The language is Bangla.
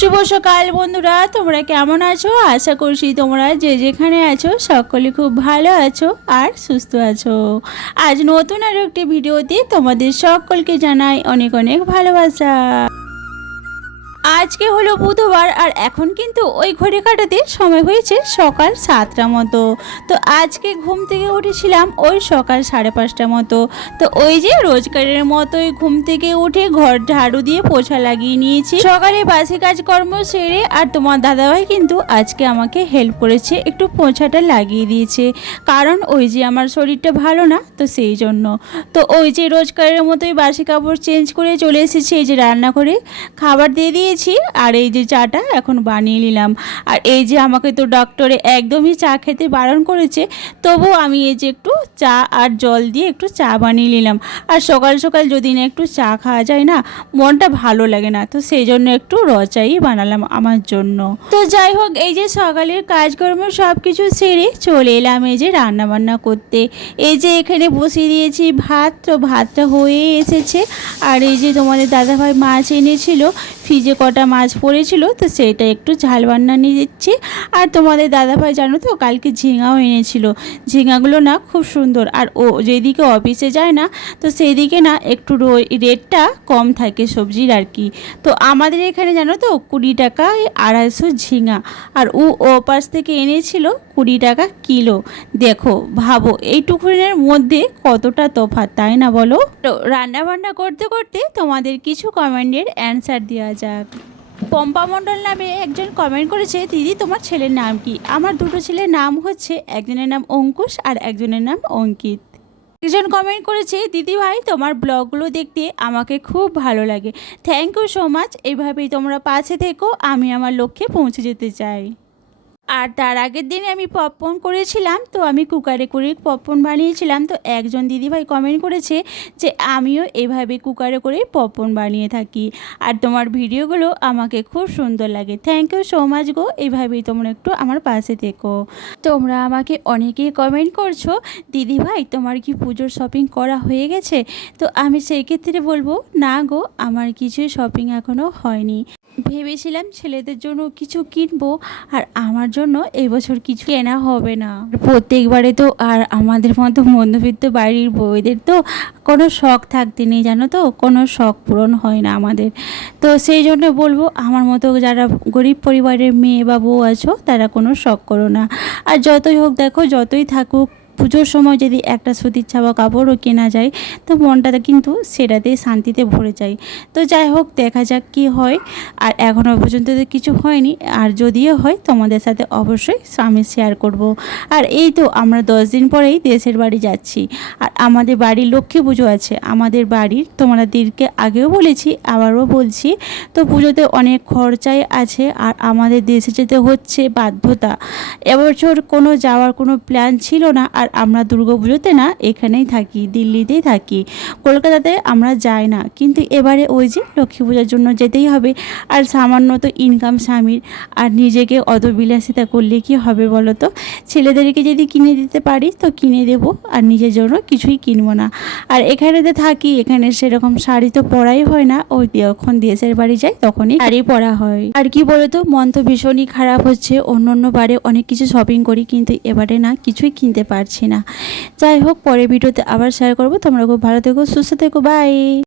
শুভ সকাল বন্ধুরা, তোমরা কেমন আছো? আশা করছি তোমরা যে যেখানে আছো সকলে খুব ভালো আছো আর সুস্থ আছো। আজ নতুন আরও একটি ভিডিওতে তোমাদের সকলকে জানাই অনেক অনেক ভালোবাসা। আজকে হলো বুধবার আর এখন কিন্তু ওই ঘড়ি কাটাতে সময় হয়েছে সকাল 7টা মতো। তো আজকে ঘুম থেকে উঠেছিলাম ওই সকাল 5:30 মতো। তো ওই যে রোজকারের মতোই ঘুম থেকে উঠে ঘর ঝাড়ু দিয়ে পোছা লাগিয়ে নিয়েছি। সকালে বাসি কাজকর্ম সেরে আর তোমার দাদাভাই কিন্তু আজকে আমাকে হেল্প করেছে, একটু পোছাটা লাগিয়ে দিয়েছে, কারণ ওই যে আমার শরীরটা ভালো না, তো সেই জন্য। তো ওই যে রোজকারের মতোই বাসি কাপড় চেঞ্জ করে চলে এসেছি, এই যে রান্না করে খাবার দিয়ে দিয়েছি। আর এই যে চাটা এখন বানিয়ে নিলাম। আর এই যে আমাকে তো ডক্টরে একদমই চা খেতে বারণ করেছে, তবু আমি এই যে একটু চা আর জল দিয়ে একটু চা বানিয়ে নিলাম। আর সকাল সকাল যদি না একটু চা খাওয়া যায় না, মনটা ভালো লাগে না, তো সেই জন্য একটু র চাই বানালাম আমার জন্য। তো যাই হোক, এই যে সকালের কাজকর্ম সব কিছু সেরে চলে এলাম এই যে রান্না বান্না করতে। এই যে এখানে বসিয়ে দিয়েছি ভাত, তো ভাতটা হয়ে এসেছে। আর এই যে তোমাদের দাদাভাই মাছ এনেছিল, ফ্রিজে কটা মাছ পড়েছিল, তো সেইটা একটু ঝাল বান্না নিয়ে দিচ্ছি। আর তোমাদের দাদাভাই জানো তো কালকে ঝিঙাও এনেছিল, ঝিঙাগুলো না খুব সুন্দর। আর ও যেদিকে অফিসে যায় না, তো সেই দিকে না একটু রেটটা কম থাকে সবজির আর কি। তো আমাদের এখানে জানো তো 20 টাকায় 250 ঝিঙা, আর ও পাশ থেকে এনেছিল 20 টাকা কিলো। দেখো ভাবো এইটুকুনের মধ্যে কতটা তফাৎ, তাই না বলো? তো রান্না বান্না করতে করতে তোমাদের কিছু কমেন্টের অ্যান্সার দেওয়া যাক। পম্পা মণ্ডল নামে একজন কমেন্ট করেছে, দিদি তোমার ছেলের নাম কি? আমার দুটো ছেলের নাম হচ্ছে, একজনের নাম অঙ্কুশ আর একজনের নাম অঙ্কিত। একজন কমেন্ট করেছে, দিদি ভাই তোমার ব্লগগুলো দেখতে আমাকে খুব ভালো লাগে। থ্যাংক ইউ সো মাচ, এইভাবেই তোমরা পাশে থেকো, আমি আমার লক্ষ্যে পৌঁছে যেতে চাই। আর তার আগের দিনে আমি পপকর্ন করেছিলাম, তো আমি কুকারে করে পপকর্ন বানিয়েছিলাম। তো একজন দিদিভাই কমেন্ট করেছে যে আমিও এভাবে কুকারে করে পপকর্ন বানিয়ে থাকি, আর তোমার ভিডিওগুলো আমাকে খুব সুন্দর লাগে। থ্যাংক ইউ সো মাচ গো, এইভাবেই তোমরা একটু আমার পাশে থেকো। তোমরা আমাকে অনেকেই কমেন্ট করছো, দিদিভাই তোমার কি পুজোর শপিং করা হয়ে গেছে? তো আমি সেই ক্ষেত্রে বলবো, না গো, আমার কিছুই শপিং এখনও হয়নি। ভেবেছিলাম ছেলেদের জন্য কিছু কিনবো, আর আমার জন্য এবছর কিছু কেনা হবে না। প্রত্যেকবারে তো আর আমাদের মতো মধ্যবিত্ত বাড়ির বউদের তো কোনো শখ থাকতে নেই, জানো তো, কোনো শখ পূরণ হয় না আমাদের। তো সেই জন্য বলবো, আমার মতো যারা গরিব পরিবারের মেয়ে বা বউ আছো, তারা কোনো শখ করো না। আর যতই হোক, দেখো যতই থাকুক, পুজোর সময় যদি একটা সুতির ছাপা কাপড়ও কেনা যায়, তো মনটা কিন্তু সেটাতেই শান্তিতে ভরে যায়। তো যাই হোক, দেখা যাক কি হয়। আর এখনও পর্যন্ত তো কিছু হয়নি, আর যদিও হয় তোমাদের সাথে অবশ্যই আমি শেয়ার করব। আর এই তো আমরা 10 দিন পরেই দেশের বাড়ি যাচ্ছি। আর আমাদের বাড়ির লক্ষ্মী পুজো আছে, আমাদের বাড়ির, তোমাদেরকে আগেও বলেছি আবারও বলছি। তো পুজোতে অনেক খরচাই আছে, আর আমাদের দেশে যেতে হচ্ছে বাধ্যতা। এবছর কোনো যাওয়ার কোনো প্ল্যান ছিল না, আর আমরা দুর্গাপুজোতে না এখানেই থাকি, দিল্লিতেই থাকি, কলকাতাতে আমরা যাই না। কিন্তু এবারে ওই যে লক্ষ্মী পূজার জন্য যেতেই হবে। আর সামান্য তো ইনকাম স্বামীর, আর নিজেকে অত বিলাসিতা করলে কি হবে বলো তো? ছেলেদেরকে যদি কিনে দিতে পারি তো কিনে দেব, আর নিজের জন্য কিছুই কিনবো না। আর এখানেতে থাকি, এখানে সেরকম শাড়ি তো পরাই হয় না, ওই যখন দেশের বাড়ি যাই তখনই শাড়ি পরা হয়। আর কি বলো তো, মন তো ভীষণই খারাপ হচ্ছে। অন্য বারে অনেক কিছু শপিং করি, কিন্তু এবারে না কিছুই কিনতে পারছি না। যাই হোক, পরের ভিডিওতে আবার শেয়ার করবো। তোমরা খুব ভালো থেকো, সুস্থ থেকো, বাই।